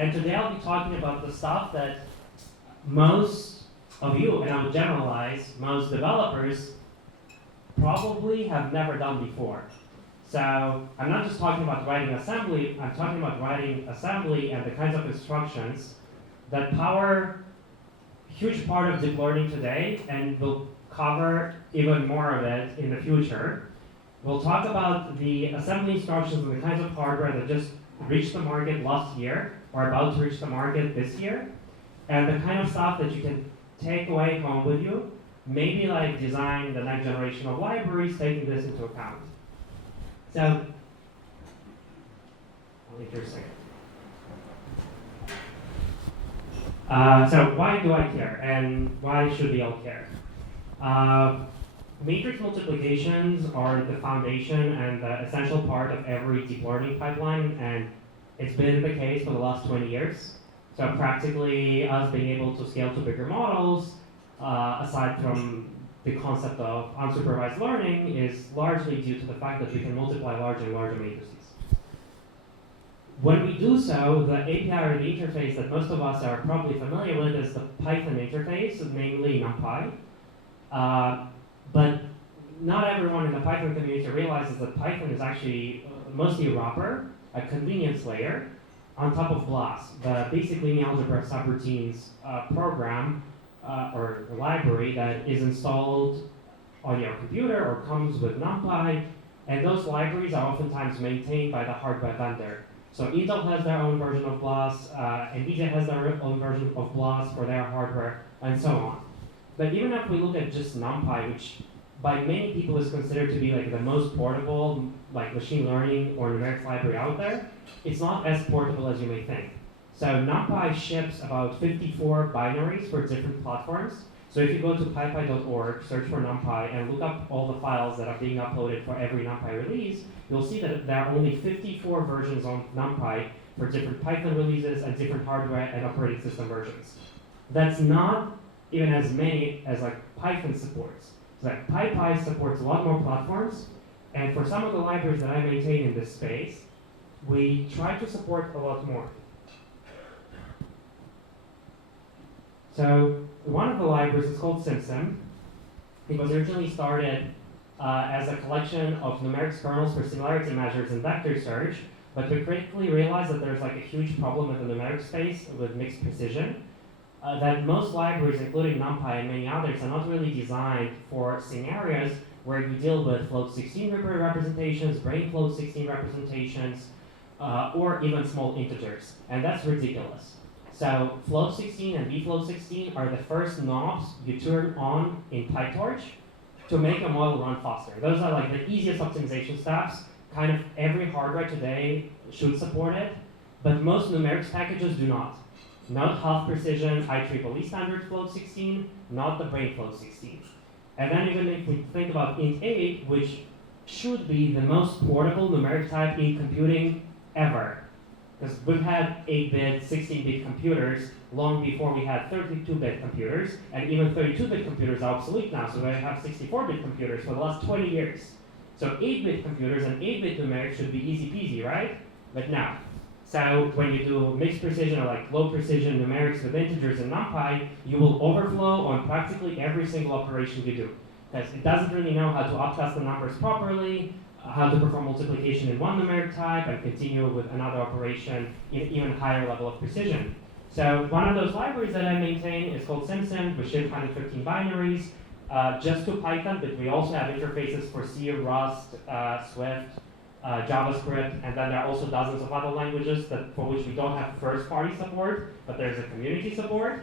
And today I'll be talking about the stuff that most of you, and I would generalize, most developers probably have never done before. So I'm not just talking about writing assembly, I'm talking about writing assembly and the kinds of instructions that power a huge part of deep learning today, and we'll cover even more of it in the future. We'll talk about the assembly instructions and the kinds of hardware that just reached the market last year, or about to reach the market this year, and the kind of stuff that you can take away home with you, maybe like design the next generation of libraries taking this into account. So, I'll leave here a second. So why do I care, and why should we all care? Matrix multiplications are the foundation and the essential part of every deep learning pipeline, and it's been the case for the last 20 years. So practically us being able to scale to bigger models, aside from the concept of unsupervised learning, is largely due to the fact that we can multiply larger and larger matrices. When we do so, the API or the interface that most of us are probably familiar with is the Python interface, namely NumPy. But not everyone in the Python community realizes that Python is actually mostly a wrapper, a convenience layer, on top of BLAS, the basic linear algebra subroutines program or library that is installed on your computer or comes with NumPy, and those libraries are oftentimes maintained by the hardware vendor. So Intel has their own version of BLAS, nvidia has their own version of BLAS for their hardware, and so on. But even if we look at just NumPy, which by many people is considered to be like the most portable like machine learning or numerics library out there, it's not as portable as you may think. So NumPy ships about 54 binaries for different platforms. So if you go to pypy.org, search for NumPy, and look up all the files that are being uploaded for every NumPy release, you'll see that there are only 54 versions of NumPy for different Python releases and different hardware and operating system versions. That's not even as many as like Python supports. So like PyPy supports a lot more platforms, and for some of the libraries that I maintain in this space, we try to support a lot more. So one of the libraries is called SimSim. It was originally started as a collection of numerics kernels for similarity measures in vector search, but we critically realized that there's like a huge problem in the numeric space with mixed precision. That most libraries, including NumPy and many others, are not really designed for scenarios where you deal with float 16 representations, brain float 16 representations, or even small integers, and that's ridiculous. So float 16 and bfloat 16 are the first knobs you turn on in PyTorch to make a model run faster. Those are like the easiest optimization steps. Kind of every hardware today should support it, but most numerics packages do not. Not half precision IEEE standard float 16, not the brain float 16. And then even if we think about int8, which should be the most portable numeric type in computing ever, because we've had 8-bit, 16-bit computers long before we had 32-bit computers, and even 32-bit computers are obsolete now, so we have 64-bit computers for the last 20 years. So 8-bit computers and 8-bit numerics should be easy peasy, right? But no. So when you do mixed precision or like low precision numerics with integers in NumPy, you will overflow on practically every single operation you do. Because it doesn't really know how to upcast the numbers properly, how to perform multiplication in one numeric type, and continue with another operation in even higher level of precision. So one of those libraries that I maintain is called SimSim. We ship 115 binaries just to Python, but we also have interfaces for C, Rust, Swift, JavaScript, and then there are also dozens of other languages for which we don't have first-party support, but there's a community support.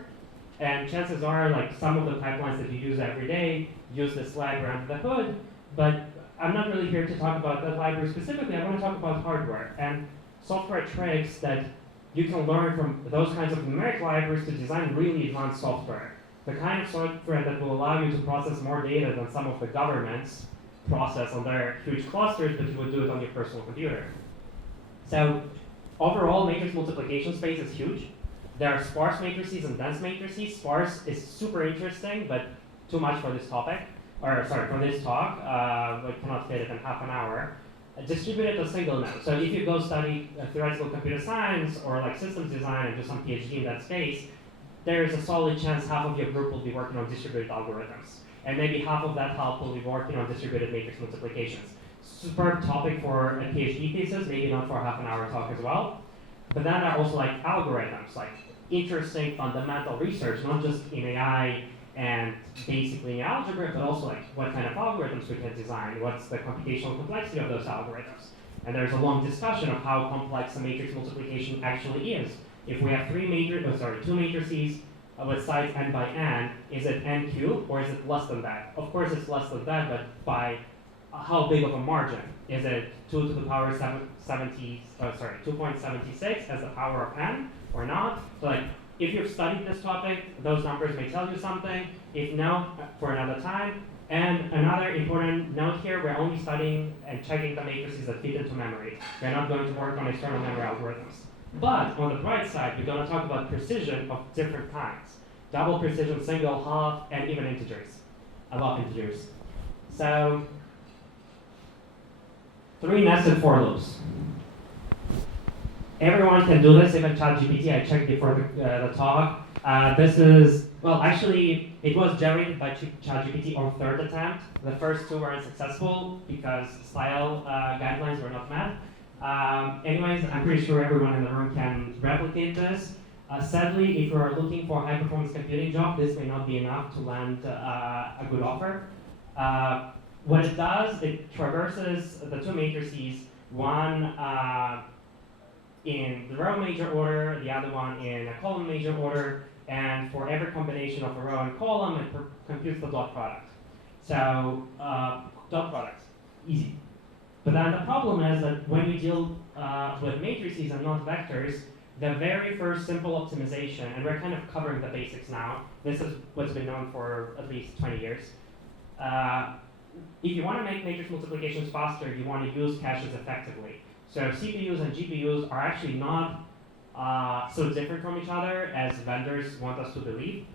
And chances are, like some of the pipelines that you use every day use this library under the hood, but I'm not really here to talk about that library specifically. I want to talk about hardware and software tricks that you can learn from those kinds of numeric libraries to design really advanced software. The kind of software that will allow you to process more data than some of the governments process on their huge clusters, but you would do it on your personal computer. So overall, matrix multiplication space is huge. There are sparse matrices and dense matrices. Sparse is super interesting, but too much for this topic, or sorry, for this talk. We cannot fit it in half an hour. distributed to single node. So if you go study theoretical computer science or like systems design and do some PhD in that space, there's a solid chance half of your group will be working on distributed algorithms. And maybe half of that help will be working on distributed matrix multiplications. Superb topic for a PhD thesis, maybe not for a half-an-hour talk as well. But then there are also like algorithms, like interesting fundamental research, not just in AI and basically in algebra, but also like what kind of algorithms we can design, what's the computational complexity of those algorithms. And there's a long discussion of how complex a matrix multiplication actually is. If we have two matrices with size n by n, is it n cubed or is it less than that? Of course it's less than that, but by how big of a margin? Is it 2 to the power 2.76 as the power of n or not? So like, if you've studied this topic, those numbers may tell you something. If no, for another time. And another important note here, we're only studying and checking the matrices that fit into memory. We're not going to work on external memory algorithms. But on the bright side, we're going to talk about precision of different kinds. Double precision, single, half, and even integers. I love integers. So, 3 nested for loops. Everyone can do this, even ChatGPT. I checked before the talk. This is, well, actually, it was generated by ChatGPT on 3rd attempt. The first 2 were unsuccessful because style guidelines were not met. Anyways, I'm pretty sure everyone in the room can replicate this. Sadly, if you are looking for a high-performance computing job, this may not be enough to land a good offer. What it does, it traverses the 2 matrices, one in the row major order, the other one in a column major order, and for every combination of a row and column, it computes the dot product. So, dot product, easy. But then the problem is that when we deal with matrices and not vectors, the very first simple optimization, and we're kind of covering the basics now, this is what's been known for at least 20 years. If you want to make matrix multiplications faster, you want to use caches effectively. So CPUs and GPUs are actually not so different from each other as vendors want us to believe.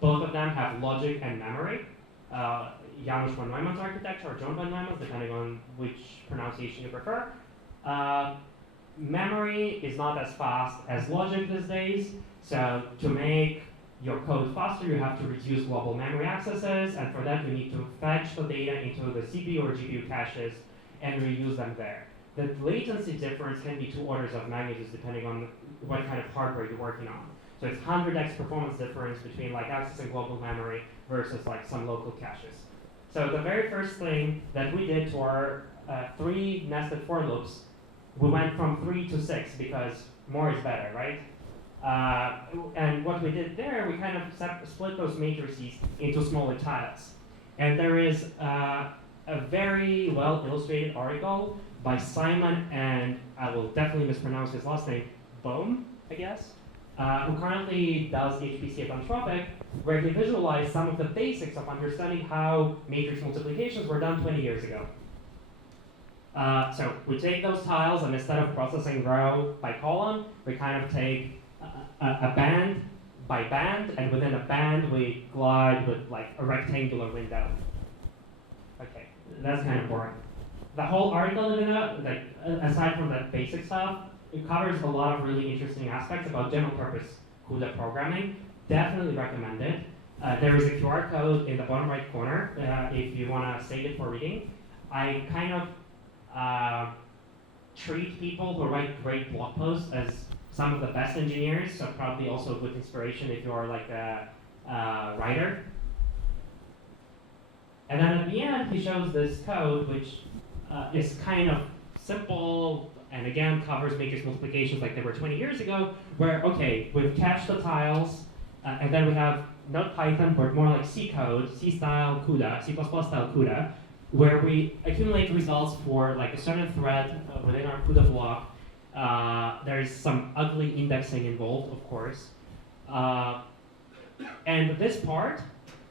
Both of them have logic and memory. Janusz von Neumann's architecture, or John von Neumann's, depending on which pronunciation you prefer. Memory is not as fast as logic these days, so to make your code faster, you have to reduce global memory accesses, and for that you need to fetch the data into the CPU or GPU caches and reuse them there. The latency difference can be 2 orders of magnitude depending on what kind of hardware you're working on. So it's 100x performance difference between like accessing global memory versus like some local caches. So the very first thing that we did to our 3 nested for loops, we went from 3 to 6 because more is better, right? And what we did there, we kind of split those matrices into smaller tiles. And there is a very well illustrated article by Simon, and I will definitely mispronounce his last name, Bohm, I guess, who currently does HPC at Anthropic, where he visualized some of the basics of understanding how matrix multiplications were done 20 years ago. So we take those tiles, and instead of processing row by column, we kind of take a band by band, and within a band we glide with like a rectangular window. Okay, that's kind of boring. The whole article, like aside from that basic stuff, it covers a lot of really interesting aspects about general purpose CUDA programming. Definitely recommend it. There is a QR code in the bottom right corner if you want to save it for reading. I kind of treat people who write great blog posts as some of the best engineers, so probably also a good inspiration if you are like a writer. And then at the end, he shows this code, which is kind of simple, and again, covers matrix multiplications like they were 20 years ago, where, okay, we've cached the tiles, and then we have not Python, but more like C code, C-style CUDA, C++ style CUDA, where we accumulate results for like a certain thread within our CUDA block. There's some ugly indexing involved, of course. And this part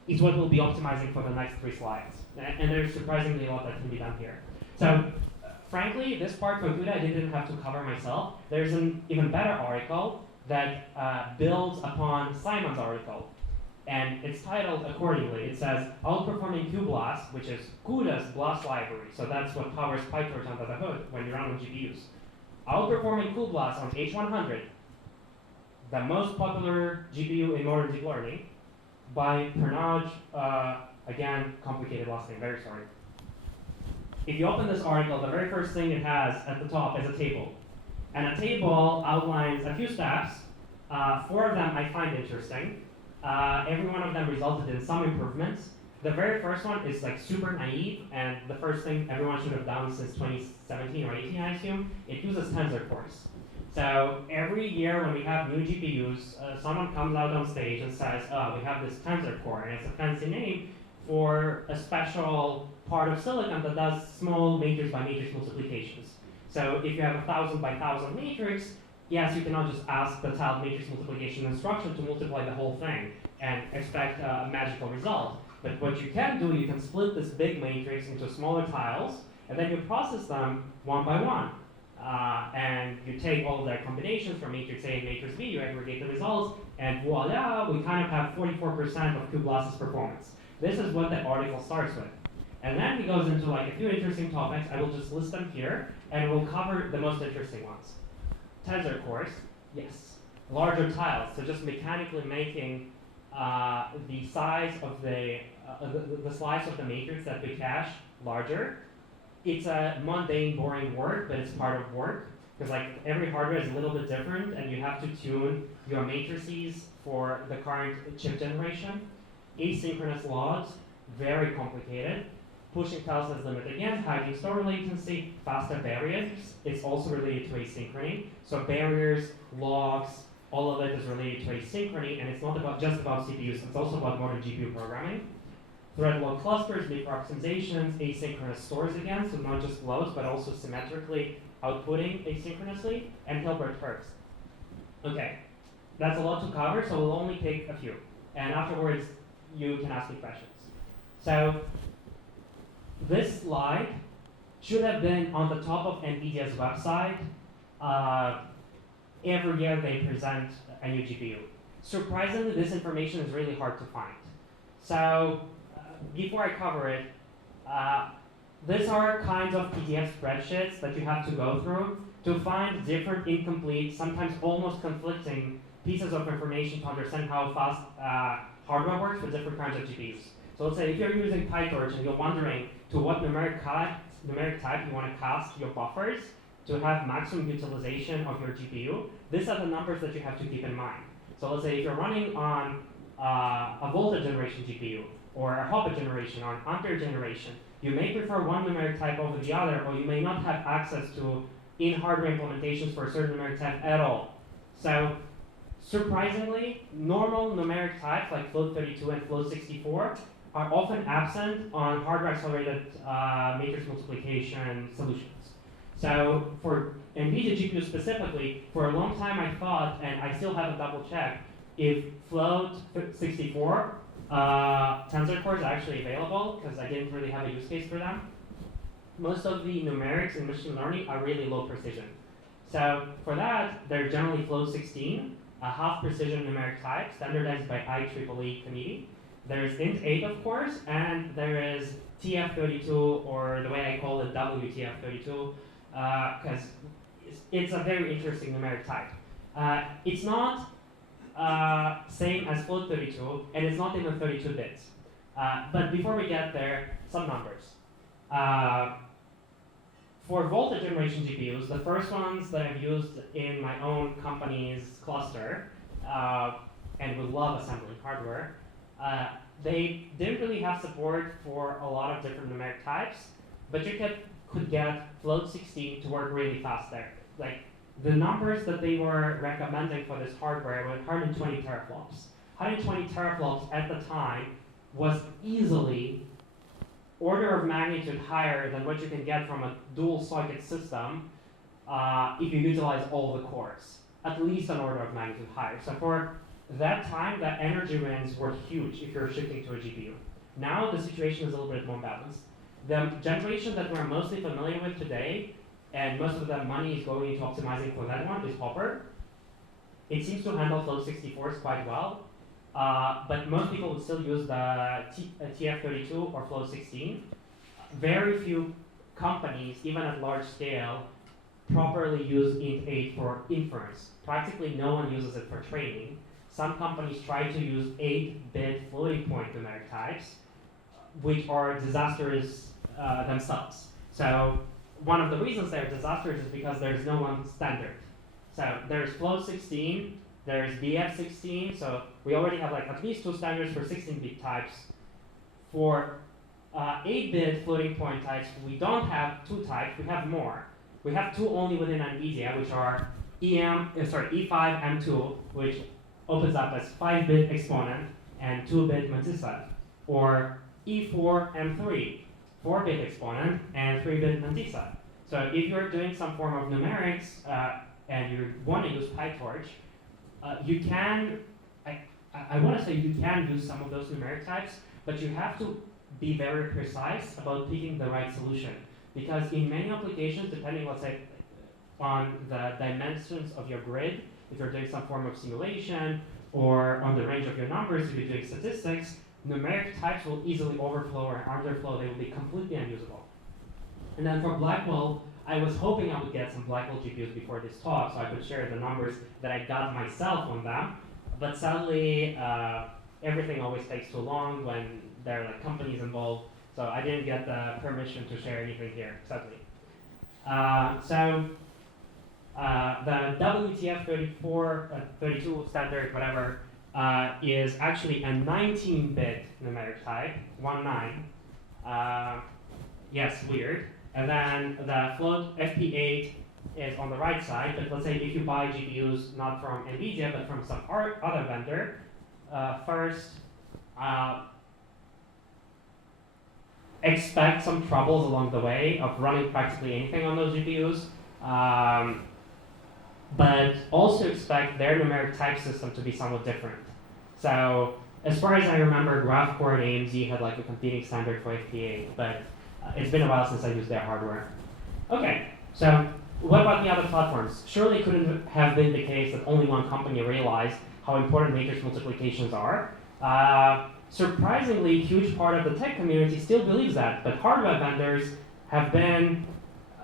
is what we'll be optimizing for the next 3 slides. And there's surprisingly a lot that can be done here. So, frankly, this part for CUDA I didn't have to cover myself. There's an even better article that builds upon Simon's article. And it's titled accordingly. It says, outperforming QBlast, which is CUDA's BLAST library. So that's what powers PyTorch under the hood when you run on GPUs. Outperforming QBlast on H100, the most popular GPU in modern deep learning, by Pernod, again, complicated last name, very sorry. If you open this article, the very first thing it has at the top is a table. And a table outlines a few steps. 4 of them I find interesting. Every one of them resulted in some improvements. The very first one is like super naive, and the first thing everyone should have done since 2017 or 18, I assume. It uses tensor cores. So every year when we have new GPUs, someone comes out on stage and says, oh, we have this tensor core, and it's a fancy name for a special part of silicon that does small matrix by matrix multiplications. So if you have a 1,000 by 1,000 matrix, yes, you cannot just ask the tiled matrix multiplication instruction to multiply the whole thing and expect a magical result. But what you can do, you can split this big matrix into smaller tiles, and then you process them one by one. And you take all of their combinations from matrix A and matrix B, you aggregate the results, and voila, we kind of have 44% of QBlast's performance. This is what the article starts with. And then he goes into like a few interesting topics. I will just list them here, and we'll cover the most interesting ones. Tensor cores, yes. Larger tiles, so just mechanically making the size of the slice of the matrix that we cache larger. It's a mundane, boring work, but it's part of work, because like every hardware is a little bit different, and you have to tune your matrices for the current chip generation. Asynchronous logs, very complicated. Pushing tiles as limit again, hiding store latency, faster barriers. It's also related to asynchrony. So barriers, logs, all of it is related to asynchrony, and it's not just about CPUs, it's also about modern GPU programming. Thread log clusters, big optimizations, asynchronous stores again, so not just loads, but also symmetrically outputting asynchronously, and Hilbert curves. Okay, that's a lot to cover, so we'll only pick a few. And afterwards, you can ask me questions. So this slide should have been on the top of NVIDIA's website. Every year they present a new GPU. Surprisingly, this information is really hard to find. So before I cover it, these are kinds of PDF spreadsheets that you have to go through to find different incomplete, sometimes almost conflicting pieces of information to understand how fast hardware works with different kinds of GPUs. So let's say if you're using PyTorch and you're wondering to what numeric type you want to cast your buffers to have maximum utilization of your GPU, these are the numbers that you have to keep in mind. So let's say if you're running on a Volta generation GPU, or a Hopper generation, or an Ampere generation, you may prefer one numeric type over the other, or you may not have access to in-hardware implementations for a certain numeric type at all. So surprisingly, normal numeric types like float32 and float64 are often absent on hardware-accelerated matrix multiplication solutions. So for NVIDIA GPUs specifically, for a long time I thought, and I still haven't double-checked, if float64 tensor cores are actually available, because I didn't really have a use case for them. Most of the numerics in machine learning are really low precision. So for that, they're generally float16, a half precision numeric type, standardized by IEEE committee. There's int8, of course, and there is TF32, or the way I call it, WTF32, because it's a very interesting numeric type. It's not same as float32, and it's not even 32 bits. But before we get there, some numbers. For Volta generation GPUs, the first ones that I've used in my own company's cluster, and we love assembling hardware, they didn't really have support for a lot of different numeric types, but you could get float16 to work really fast there. Like, the numbers that they were recommending for this hardware were 120 teraflops. 120 teraflops at the time was easily order of magnitude higher than what you can get from a dual socket system if you utilize all the cores. At least an order of magnitude higher. So for that time, the energy wins were huge if you're shifting to a GPU. Now the situation is a little bit more balanced. The generation that we're mostly familiar with today, and most of the money is going into optimizing for that one, is Hopper. It seems to handle float64s quite well. but most people would still use the TF32 or float 16. Very few companies, even at large scale, properly use int8 for inference. Practically no one uses it for training. Some companies try to use 8-bit floating point numeric types, which are disastrous themselves. So one of the reasons they're disastrous is because there's no one standard. So there's float 16, there's df16, so we already have like at least 2 standards for 16-bit types. For 8-bit floating point types, we don't have 2 types, we have more. We have 2 only within NVIDIA, which are E5M2, which opens up as 5-bit exponent and 2-bit mantissa, or E4M3, 4-bit exponent and 3-bit mantissa. So if you're doing some form of numerics and you want to use PyTorch, you can, I want to say you can use some of those numeric types, but you have to be very precise about picking the right solution. Because in many applications, depending, let's say, on the dimensions of your grid, if you're doing some form of simulation, or on the range of your numbers, if you're doing statistics, numeric types will easily overflow or underflow. They will be completely unusable. And then for Blackwell, I was hoping I would get some Blackwell GPUs before this talk, so I could share the numbers that I got myself on them. But sadly, everything always takes too long when there are like companies involved. So I didn't get the permission to share anything here, sadly. The WTF32 standard, whatever, is actually a 19-bit numeric type, 19. Yes, weird. And then the float FP8 is on the right side, but let's say if you buy GPUs not from NVIDIA, but from some other vendor, first, expect some troubles along the way of running practically anything on those GPUs, but also expect their numeric type system to be somewhat different. So as far as I remember, GraphCore and AMD had like a competing standard for FP8, but it's been a while since I used their hardware. Okay, so what about the other platforms? Surely it couldn't have been the case that only one company realized how important matrix multiplications are. Surprisingly, a huge part of the tech community still believes that, but hardware vendors have been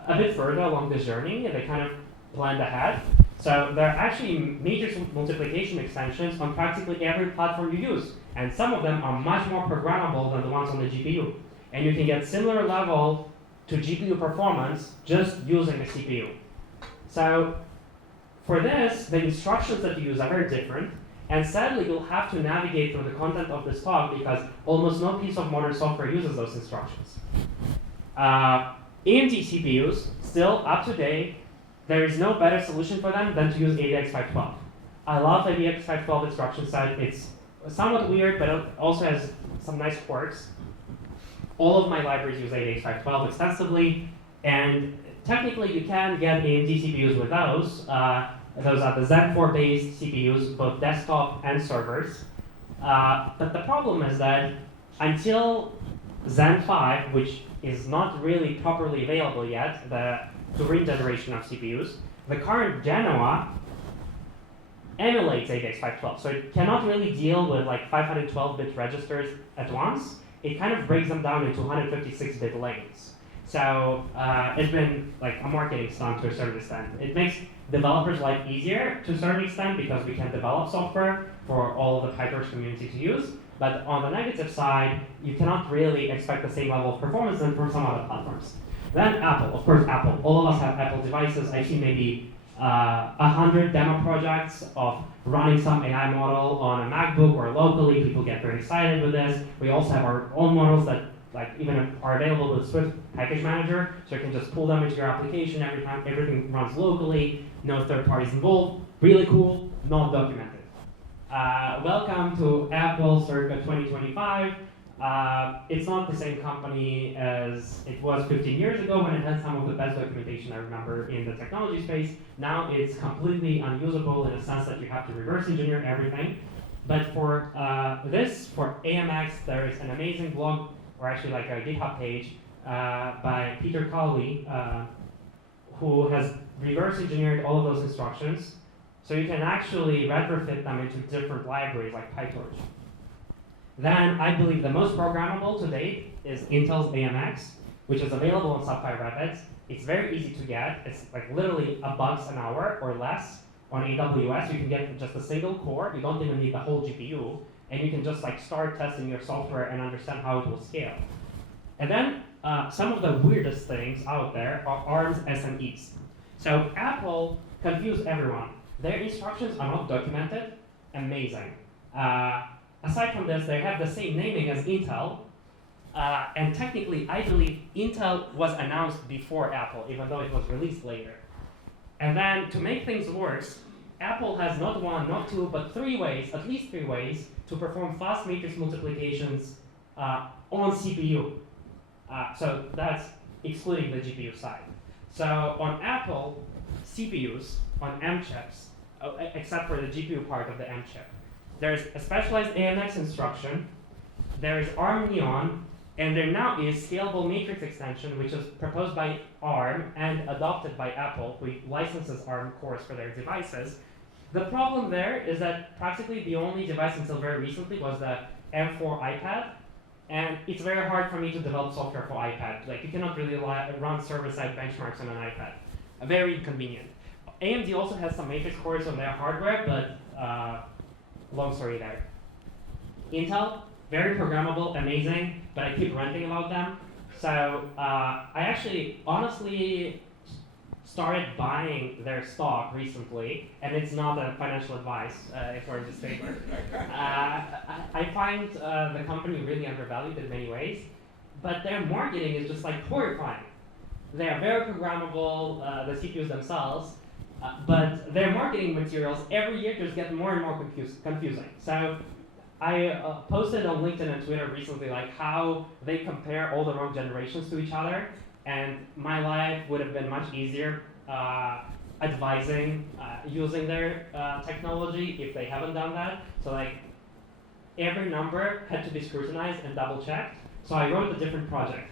a bit further along this journey, and they kind of planned ahead. So there are actually matrix multiplication extensions on practically every platform you use, and some of them are much more programmable than the ones on the GPU. And you can get similar level to GPU performance just using a CPU. So for this, the instructions that you use are very different. And sadly, you'll have to navigate through the content of this talk because almost no piece of modern software uses those instructions. AMD CPUs, still up to date, there is no better solution for them than to use AVX512. I love the AVX512 instruction set. It's somewhat weird, but it also has some nice quirks. All of my libraries use AVX512 extensively, and technically you can get AMD CPUs with those. Those are the Zen 4-based CPUs, both desktop and servers. But the problem is that until Zen 5, which is not really properly available yet, the Turing generation of CPUs, the current Genoa emulates AVX512. So it cannot really deal with like 512-bit registers at once. It kind of breaks them down into 156-bit lanes. So it's been like a marketing stunt to a certain extent. It makes developers' life easier to a certain extent because we can develop software for all of the PyTorch community to use. But on the negative side, you cannot really expect the same level of performance than from some other platforms. Then Apple, of course Apple. All of us have Apple devices. I've seen maybe 100 demo projects of running some AI model on a MacBook or locally. People get very excited with this. We also have our own models that like even are available with Swift Package Manager, so you can just pull them into your application every time. Everything runs locally, no third parties involved. Really cool, not documented. Welcome to Apple circa 2025. It's not the same company as it was 15 years ago when it had some of the best documentation I remember in the technology space. Now it's completely unusable in the sense that you have to reverse engineer everything. But for for AMX, there is an amazing blog, or actually like a GitHub page by Peter Cawley, who has reverse engineered all of those instructions So you can actually retrofit them into different libraries like PyTorch. Then I believe the most programmable to date is Intel's AMX, which is available on SubPy Rapids. It's very easy to get. It's like literally $1 an hour or less on AWS. You can get just a single core. You don't even need the whole GPU. And you can just like start testing your software and understand how it will scale. And then some of the weirdest things out there are ARM's SMEs. So Apple confused everyone. Their instructions are not documented. Amazing. Aside from this, they have the same naming as Intel. And technically, I believe Intel was announced before Apple, even though it was released later. And then to make things worse, Apple has not one, not two, but at least three ways to perform fast matrix multiplications on CPU. So that's excluding the GPU side. So on Apple CPUs, on M chips, except for the GPU part of the M chip, there's a specialized AMX instruction, there is ARM Neon, and there now is scalable matrix extension, which is proposed by ARM and adopted by Apple, who licenses ARM cores for their devices. The problem there is that practically the only device until very recently was the M4 iPad, and it's very hard for me to develop software for iPad. Like, you cannot really run server-side benchmarks on an iPad. Very inconvenient. AMD also has some matrix cores on their hardware, but long story there. Intel, very programmable, amazing, but I keep ranting about them. So I actually honestly started buying their stock recently, and it's not a financial advice, if we're in disclaimer. I find the company really undervalued in many ways, but their marketing is just like horrifying. They are very programmable, the CPUs themselves, but their marketing materials every year just get more and more confusing. So I posted on LinkedIn and Twitter recently like how they compare all the wrong generations to each other, and my life would have been much easier advising using their technology if they haven't done that. So like every number had to be scrutinized and double checked. So I wrote a different project.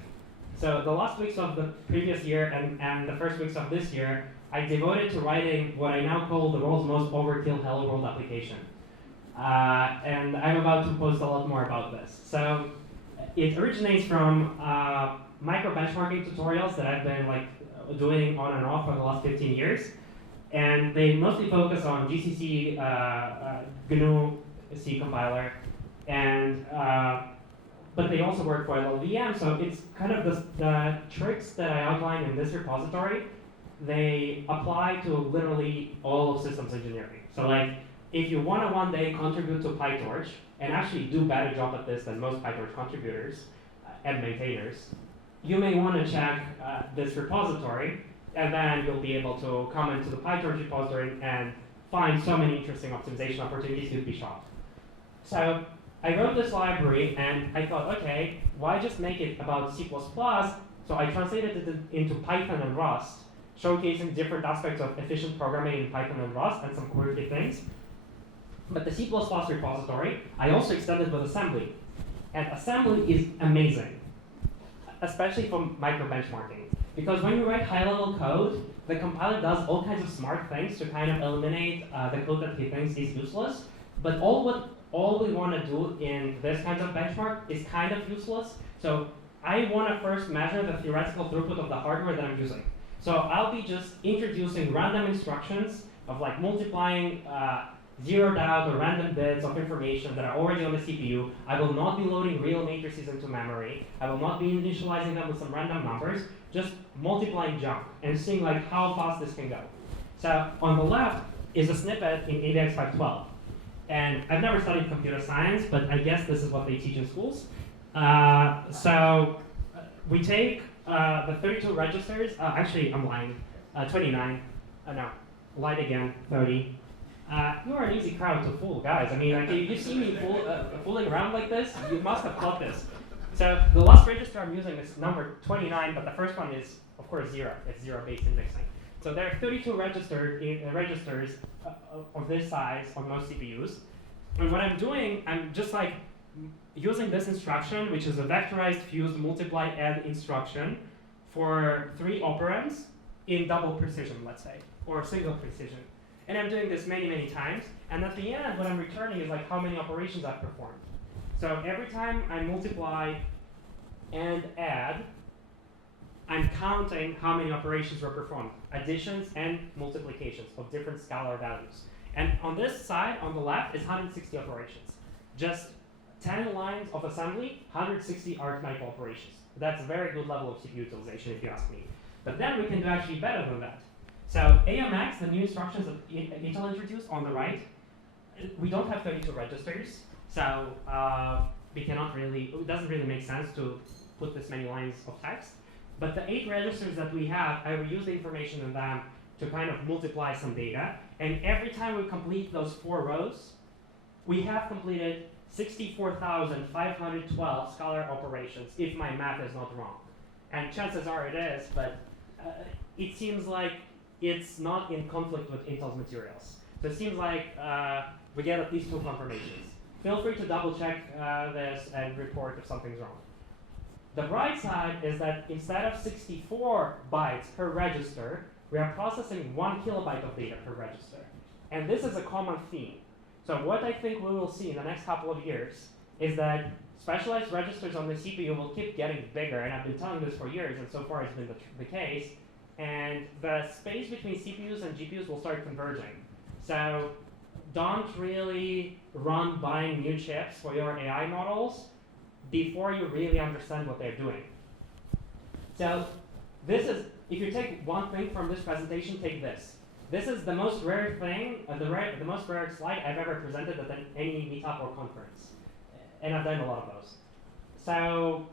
So the last weeks of the previous year and the first weeks of this year, I devoted to writing what I now call the world's most overkill Hello World application. And I'm about to post a lot more about this. So it originates from micro benchmarking tutorials that I've been like doing on and off for the last 15 years. And they mostly focus on GCC, GNU C compiler, and but they also work for LLVM. So it's kind of the tricks that I outlined in this repository, they apply to literally all of systems engineering. So like, if you want to one day contribute to PyTorch and actually do a better job at this than most PyTorch contributors and maintainers, you may want to check this repository, and then you'll be able to come into the PyTorch repository and find so many interesting optimization opportunities, you'd be shocked. So I wrote this library, and I thought, okay, why just make it about C++? So I translated it into Python and Rust, showcasing different aspects of efficient programming in Python and Rust and some quirky things. But the C++ repository, I also extended with assembly. And assembly is amazing, especially for micro benchmarking. Because when you write high-level code, the compiler does all kinds of smart things to kind of eliminate the code that he thinks is useless. But all we want to do in this kind of benchmark is kind of useless. So I want to first measure the theoretical throughput of the hardware that I'm using. So I'll be just introducing random instructions of like multiplying zeroed out or random bits of information that are already on the CPU. I will not be loading real matrices into memory. I will not be initializing them with some random numbers, just multiplying junk and seeing like how fast this can go. So on the left is a snippet in AVX512. And I've never studied computer science, but I guess this is what they teach in schools. So we take the 32 registers, actually I'm lying, 29, no, lied again, 30. You are an easy crowd to fool, guys. I mean, like, you see me fooling around like this, you must have caught this. So the last register I'm using is number 29, but the first one is, of course, 0. It's 0-based indexing. So there are 32 registers of this size on most CPUs. And what I'm doing, I'm just like using this instruction, which is a vectorized fused multiply add instruction for 3 operands in double precision, let's say, or single precision. And I'm doing this many, many times. And at the end, what I'm returning is like how many operations I've performed. So every time I multiply and add, I'm counting how many operations were performed, additions and multiplications of different scalar values. And on this side, on the left, is 160 operations. Just 10 lines of assembly, 160 arithmetic operations. That's a very good level of CPU utilization, if you ask me. But then we can do actually better than that. So AMX, the new instructions that Intel introduced on the right, we don't have 32 registers. So we cannot really, it doesn't really make sense to put this many lines of text. But the 8 registers that we have, I reuse the information in them to kind of multiply some data. And every time we complete those 4 rows, we have completed 64,512 scalar operations, if my math is not wrong. And chances are it is, but it seems like it's not in conflict with Intel's materials. So it seems like we get at least 2 confirmations. Feel free to double check this and report if something's wrong. The bright side is that instead of 64 bytes per register, we are processing 1 kilobyte of data per register. And this is a common theme. So what I think we will see in the next couple of years is that specialized registers on the CPU will keep getting bigger, and I've been telling this for years, and so far it's been the case, and the space between CPUs and GPUs will start converging. So don't really run buying new chips for your AI models before you really understand what they're doing. So this is, if you take one thing from this presentation, take this. This is the most rare thing, the most rare slide I've ever presented at any meetup or conference. And I've done a lot of those. So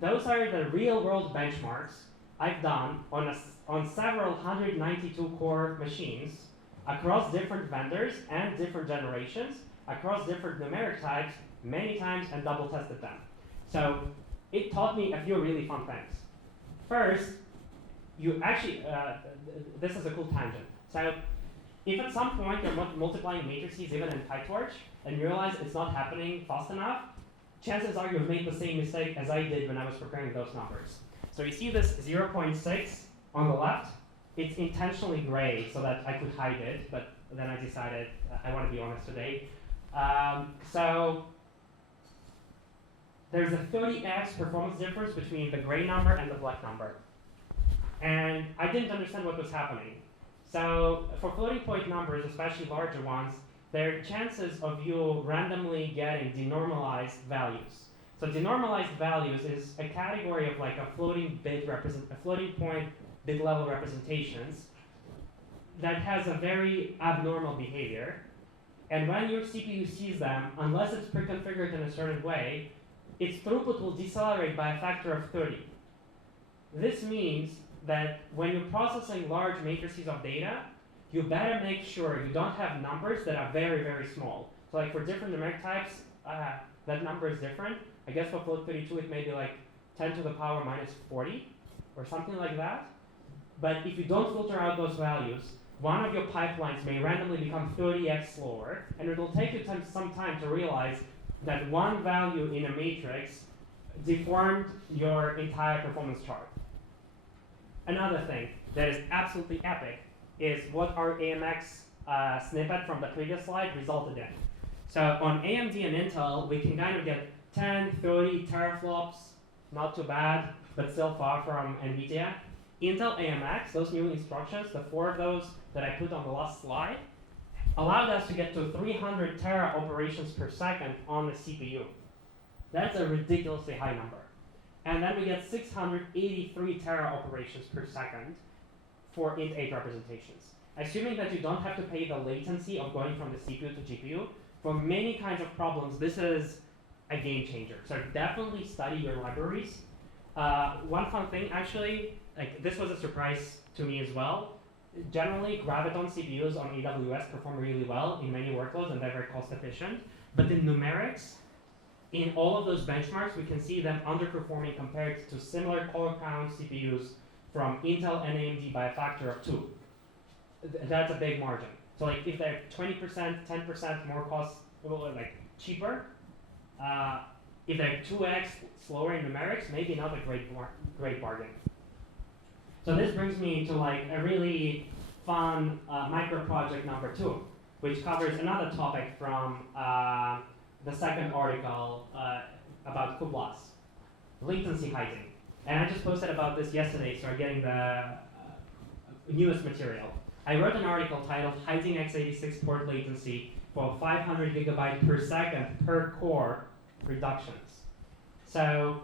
those are the real world benchmarks I've done on several 192 core machines across different vendors and different generations, across different numeric types, many times, and double tested them. So it taught me a few really fun things. First, you actually, this is a cool tangent. So if at some point you're multiplying matrices even in PyTorch and you realize it's not happening fast enough, chances are you've made the same mistake as I did when I was preparing those numbers. So you see this 0.6 on the left? It's intentionally gray so that I could hide it, but then I decided I want to be honest today. So there's a 30x performance difference between the gray number and the black number. And I didn't understand what was happening. So for floating point numbers, especially larger ones, there are chances of you randomly getting denormalized values. So denormalized values is a category of like a floating point bit level representations that has a very abnormal behavior. And when your CPU sees them, unless it's pre-configured in a certain way, its throughput will decelerate by a factor of 30. This means that when you're processing large matrices of data, you better make sure you don't have numbers that are very, very small. So like for different numeric types, that number is different. I guess for float 32, it may be like 10 to the power minus 40 or something like that. But if you don't filter out those values, one of your pipelines may randomly become 30x slower, and it will take you some time to realize that one value in a matrix deformed your entire performance chart. Another thing that is absolutely epic is what our AMX snippet from the previous slide resulted in. So on AMD and Intel, we can kind of get 10, 30 teraflops, not too bad, but still far from NVIDIA. Intel AMX, those new instructions, the 4 of those that I put on the last slide, allowed us to get to 300 tera operations per second on the CPU. That's a ridiculously high number. And then we get 683 tera operations per second for int8 representations. Assuming that you don't have to pay the latency of going from the CPU to GPU, for many kinds of problems, this is a game changer. So definitely study your libraries. One fun thing, actually, like this was a surprise to me as well. Generally, Graviton CPUs on AWS perform really well in many workloads, and they're very cost efficient. But in numerics, in all of those benchmarks, we can see them underperforming compared to similar core count CPUs from Intel and AMD by a factor of 2. That's a big margin. So like if they're 20%, 10% more cost, like cheaper, if they're 2x slower in numerics, maybe not a great bargain. So this brings me to like a really fun micro project number 2, which covers another topic from the second article about kublas, latency hiding. And I just posted about this yesterday, so I'm getting the newest material. I wrote an article titled Hiding x86 port latency for 500 gigabyte per second per core reductions. So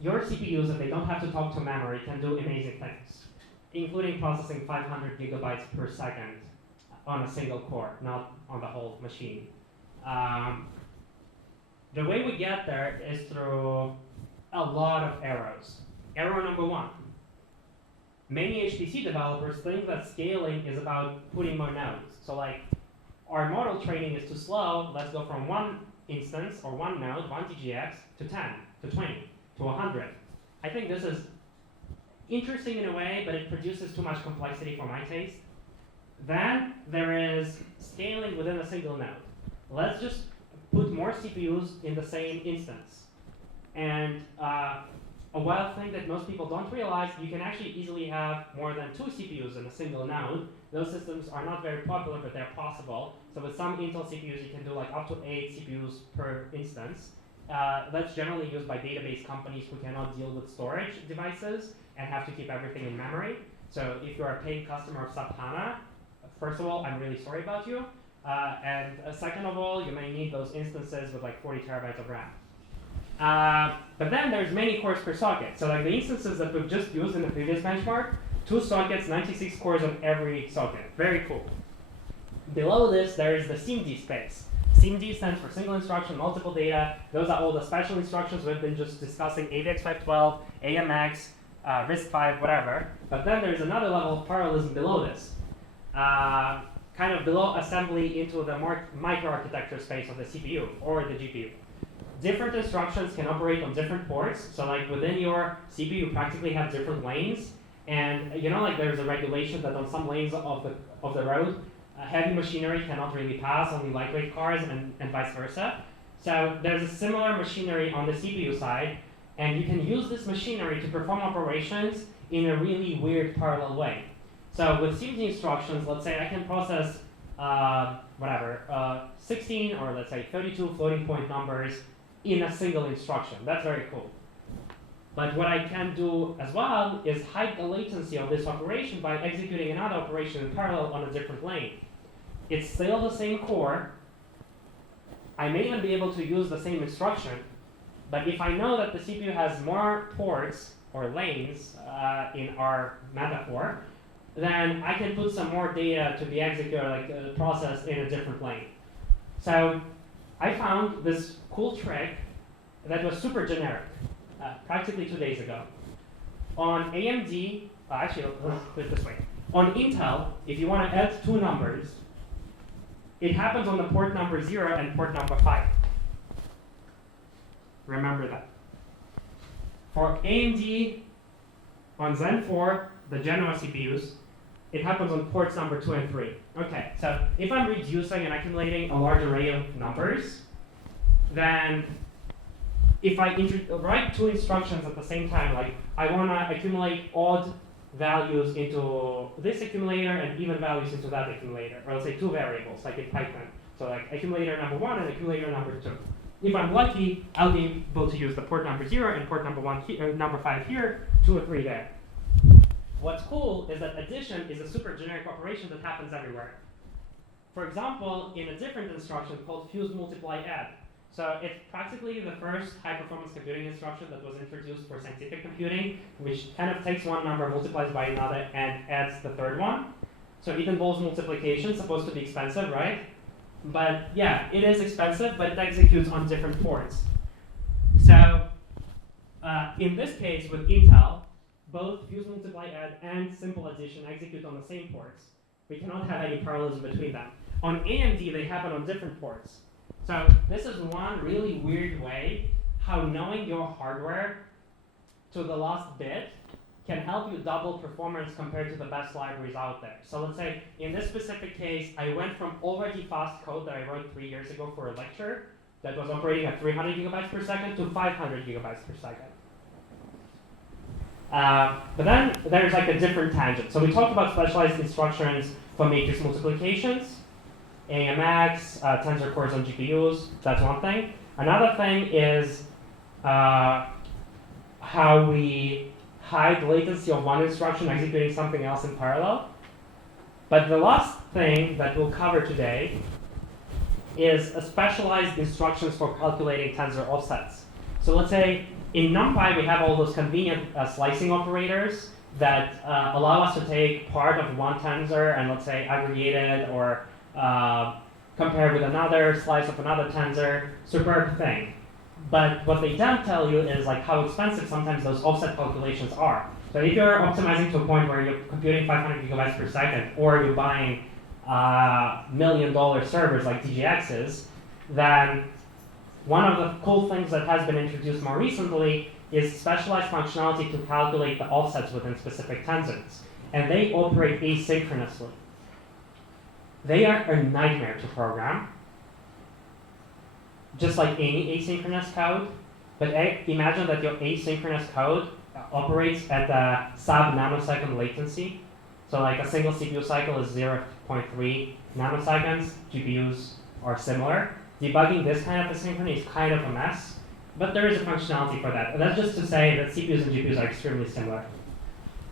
your CPUs, if they don't have to talk to memory, can do amazing things, including processing 500 gigabytes per second on a single core, not on the whole machine. The way we get there is through a lot of arrows. Arrow number 1. Many HPC developers think that scaling is about putting more nodes. So like, our model training is too slow, let's go from 1 instance or 1 node, 1 TGX, to 10, to 20, to 100. I think this is interesting in a way, but it produces too much complexity for my taste. Then there is scaling within a single node. Let's just put more CPUs in the same instance. And a wild thing that most people don't realize, you can actually easily have more than 2 CPUs in a single node. Those systems are not very popular, but they're possible. So with some Intel CPUs, you can do like up to 8 CPUs per instance. That's generally used by database companies who cannot deal with storage devices and have to keep everything in memory. So if you're a paying customer of SAP HANA, first of all, I'm really sorry about you. And second of all, you may need those instances with like 40 terabytes of RAM. But then there's many cores per socket. So like the instances that we've just used in the previous benchmark, 2 sockets, 96 cores on every socket. Very cool. Below this, there is the SIMD space. SIMD stands for single instruction, multiple data. Those are all the special instructions we've been just discussing, AVX512, AMX, RISC-V, whatever. But then there's another level of parallelism below this. Kind of below assembly into the more microarchitecture space of the CPU or the GPU. Different instructions can operate on different ports. So like within your CPU, you practically have different lanes. And you know, like there's a regulation that on some lanes of the road, heavy machinery cannot really pass, only lightweight cars and vice versa. So there's a similar machinery on the CPU side, and you can use this machinery to perform operations in a really weird parallel way. So with SIMD instructions, let's say I can process 16 or let's say 32 floating point numbers in a single instruction. That's very cool. But what I can do as well is hide the latency of this operation by executing another operation in parallel on a different lane. It's still the same core. I may even be able to use the same instruction, but if I know that the CPU has more ports or lanes in our metaphor, then I can put some more data to be executed, like processed in a different lane. So I found this cool trick that was super generic, practically 2 days ago. On AMD, actually, let's put it this way. On Intel, if you want to add 2 numbers, it happens on the port number 0 and port number 5. Remember that. For AMD, on Zen 4, the Genoa CPUs, it happens on ports number 2 and 3. Okay, so if I'm reducing and accumulating a large array of numbers, then if I write 2 instructions at the same time, like I want to accumulate odd values into this accumulator and even values into that accumulator, or let's say 2 variables, like in Python. So like accumulator number 1 and accumulator number 2. If I'm lucky, I'll be able to use the port number 0 and port number 1 number 5 here, 2 or 3 there. What's cool is that addition is a super generic operation that happens everywhere. For example, in a different instruction called fuse multiply add. So it's practically the first high-performance computing instruction that was introduced for scientific computing, which kind of takes one number, multiplies by another, and adds the third one. So it involves multiplication, supposed to be expensive, right? But yeah, it is expensive, but it executes on different ports. So in this case, with Intel, both fuse multiply add and simple addition execute on the same ports. We cannot have any parallelism between them. On AMD, they happen on different ports. So this is one really weird way how knowing your hardware to the last bit can help you double performance compared to the best libraries out there. So let's say in this specific case, I went from already fast code that I wrote 3 years ago for a lecture that was operating at 300 gigabytes per second to 500 gigabytes per second. But then there's like a different tangent. So we talked about specialized instructions for matrix multiplications, AMX, tensor cores on GPUs. That's one thing. Another thing is how we hide latency of one instruction executing something else in parallel. But the last thing that we'll cover today is specialized instructions for calculating tensor offsets. So let's say in NumPy we have all those convenient slicing operators that allow us to take part of one tensor and let's say aggregate it or compare with another slice of another tensor. Superb thing. But what they don't tell you is like how expensive sometimes those offset calculations are. So if you're optimizing to a point where you're computing 500 gigabytes per second, or you're buying $1 million servers like DGXs, then one of the cool things that has been introduced more recently is specialized functionality to calculate the offsets within specific tensors. And they operate asynchronously. They are a nightmare to program, just like any asynchronous code. But imagine that your asynchronous code operates at a sub-nanosecond latency. So like a single CPU cycle is 0.3 nanoseconds. GPUs are similar. Debugging this kind of asynchrony is kind of a mess, but there is a functionality for that. And that's just to say that CPUs and GPUs are extremely similar.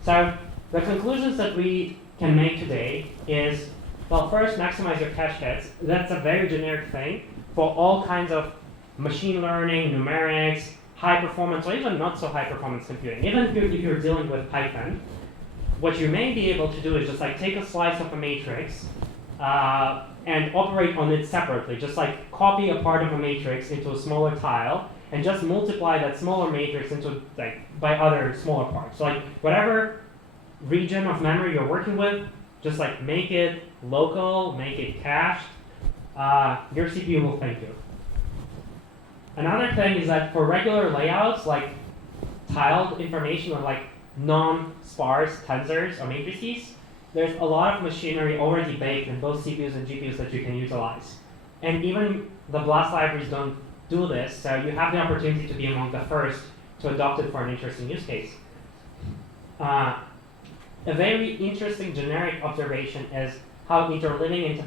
So the conclusions that we can make today is, well, first, maximize your cache hits. That's a very generic thing for all kinds of machine learning, numerics, high performance, or even not so high performance computing. Even if you're dealing with Python, what you may be able to do is just like take a slice of a matrix and operate on it separately. Just like copy a part of a matrix into a smaller tile and just multiply that smaller matrix into like by other smaller parts. So like whatever region of memory you're working with, just like make it local, make it cached. Your CPU will thank you. Another thing is that for regular layouts, like tiled information or like non-sparse tensors or matrices, there's a lot of machinery already baked in both CPUs and GPUs that you can utilize. And even the BLAST libraries don't do this, so you have the opportunity to be among the first to adopt it for an interesting use case. A very interesting generic observation is how interleaving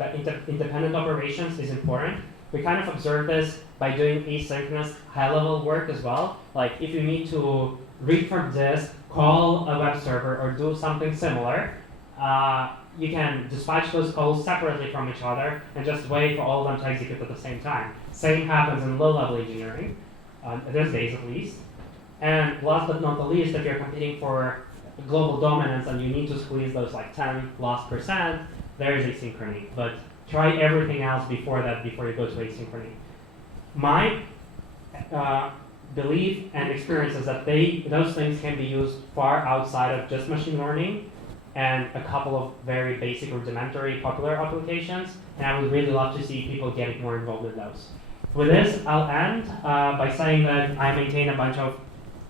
independent operations is important. We kind of observe this by doing asynchronous high-level work as well. Like if you need to read from disk, call a web server, or do something similar, you can dispatch those calls separately from each other and just wait for all of them to execute at the same time. Same happens in low-level engineering, these days at least. And last but not the least, if you're competing for global dominance and you need to squeeze those like 10 lost %, there is asynchrony. But try everything else before that, before you go to asynchrony. My belief and experience is that those things can be used far outside of just machine learning and a couple of very basic rudimentary popular applications. And I would really love to see people getting more involved in those. With this, I'll end by saying that I maintain a bunch of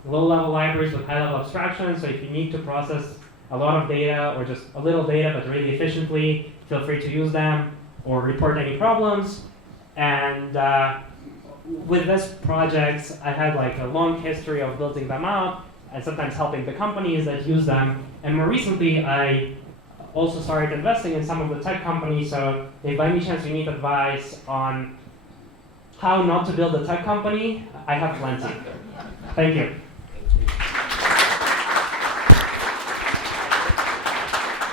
low-level libraries with high-level abstractions. So if you need to process a lot of data or just a little data but really efficiently, feel free to use them or report any problems. And with this project, I had like a long history of building them out and sometimes helping the companies that use them. And more recently, I also started investing in some of the tech companies. So if by any chance you need advice on how not to build a tech company, I have plenty. Thank you.